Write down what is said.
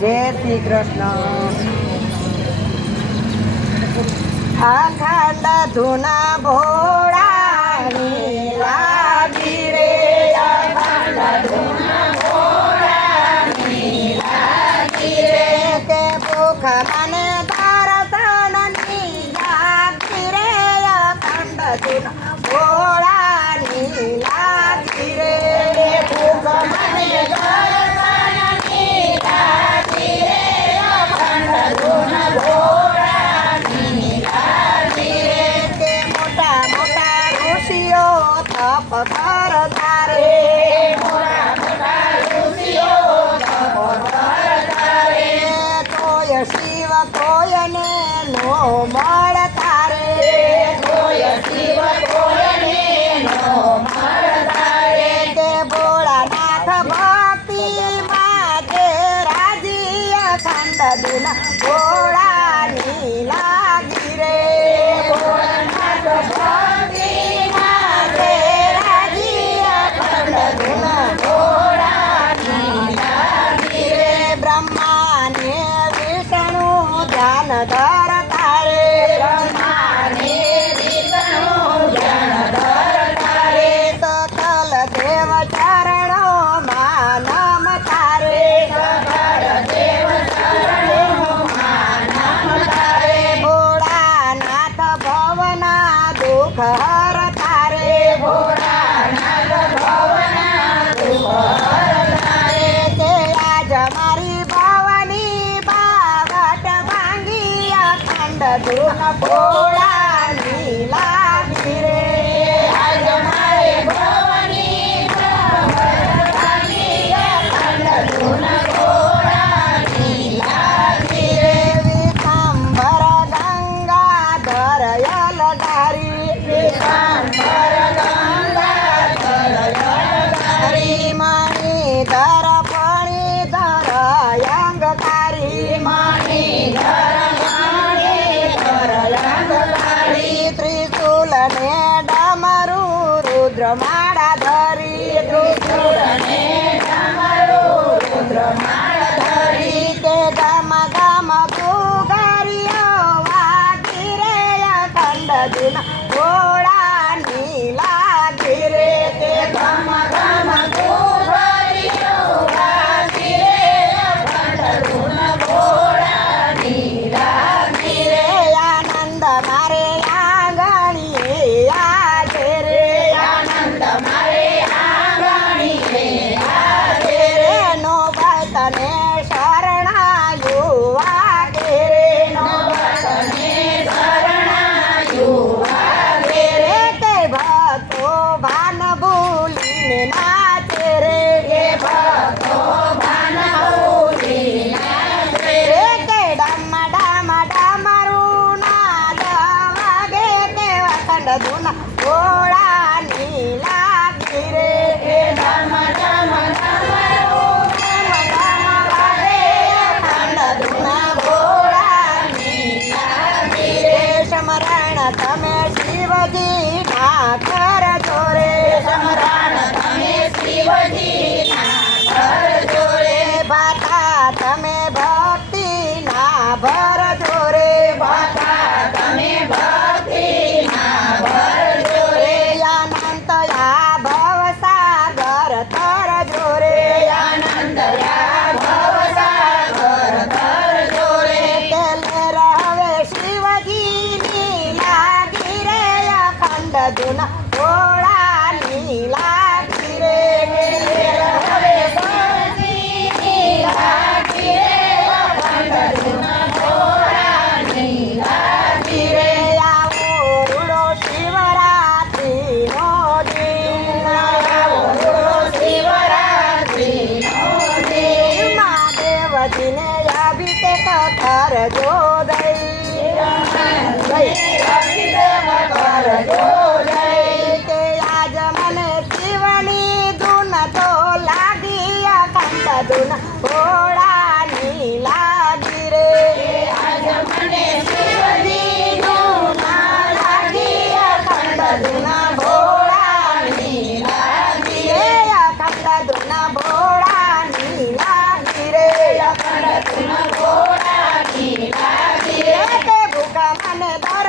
જય શ્રી કૃષ્ણ. અખંડ ધૂના ભોળાની લાગી રે, અખંડ ધૂના ભોળાની લાગી રે, કે ભૂખ મને દર્શનની લાગી રે, અખંડ ધૂના ભોળાની લાગી રે, ભૂખ મને દર્શનની લાગી રે, અખંડ ધૂના ભોળાની લાગી રે, કે મોટા મોટા ઋષિઓ તપ કરતા રે, મોટા મોટા ઋષિઓ તપ કરતા રે, તોય શિવ કોયને નો મળતા રે, તોય શિવ કોયને નો મળતા રે, કે ભોળાનાથ ભક્તિ માજે રાજી, અખંડ ધૂના ભોળાની લાગી રે, ભોળાનાથ ભક્તિ માજે રાજી, અખંડ ધૂના ભોળાની લાગી રે, બ્રહ્માને વિષ્ણુ ધ્યાન ધરતા રે, બ્રહ્માને વિષ્ણુ ધ્યાન ધરતા રે, સકલ દેવ ચરણોમાં નમતા રે, સકલ દેવ ચરણોમાં નમતા રે, ભોળાનાથ ભવના દુઃખ હરતા રે, ભોળાનાથ ભવના દુઃખ હરતા રે, કે આજ મારી ભવાની બાવટ ભાંગી, અખંડ ધૂના ભોળાની લાગી રે, આજ મારે ભવાની બાવટ ભાંગી, અખંડ ધૂના ભોળાની લાગી રે, વિકાંબર ગંગાધર યલધારી, વિકાંબર ગંગાધર યલધારી, મણિધર ફણીધર અંગકારી, મણિધર ફણીધર અંગકારી, ત્રિશૂલ ને ડમરુ રુદ્ર માળા ધરી, ત્રિશૂલ ને ડમરુ રુદ્ર માળા ધરી, કે ગમ ગમ ગુગરીઓ વાગી રે, અખંડ ધૂના ભોળાની લાગી રે, કે ગમ ગમ ગુગરીઓ વાગી રે, અખંડ ધૂના ભોળાની લાગી રે, આનંદ મારે આંગણીએ આજે રે, આનંદ મારે આંગણીએ આજે રે, નો ભાઈ તને શરણાયું વાગે રે, નો ભાઈ તને શરણાયું વાગે રે, કે ભક્તો ભાન ભૂલીને નાચે રે, કે ભક્તો ભાન ભૂલીને નાચે રે, કે ડમ ડમ ડમરું નાદ વાગે, કે અખંડ ધૂના ભોળાની લાગી રે, કે ડમ ડમ ડમરું નાદ વાગે, અખંડ ધૂના ભોળાની લાગી રે, સ્મરણ તમે શિવજી ના કરજો રે, સ્મરણ તમે શિવજી ના કરજો રે, ભાતા તમે ભક્તિ ના ભરજો રે, ભાતા તમે ભક્તિ ના ભરજો રે, અનંત આ ભવસાગર તરજો રે, અનંત આ ભવસાગર તરજો રે, કે લહેર હવે શિવજીની લાગી રે, અખંડ ધૂના ભોળાની લાગી રે, કે લહેર હવે શિવજીની લાગી રે, અખંડ ધૂના ભોળાની લાગી રે, આવો રૂડો શિવરાત્રિનો દિન, આવો રૂડો શિવરાત્રિનો દિન, મહાદેવજીને અભિષેક કરજો દઈ, અભિષેક કરજો દઈ, કે આજ મને શિવની ધૂન તો લાગી, અખંડ ધૂના ભોળાની લાગી રે, આજ મને શિવની ધૂન લાગી, અખંડ ધૂના ભોળાની લાગી રે, અખંડ ધૂના ભોળાની લાગી રે, અખંડ ધૂન ઘોડાની લાગી તે ભૂખ મને દો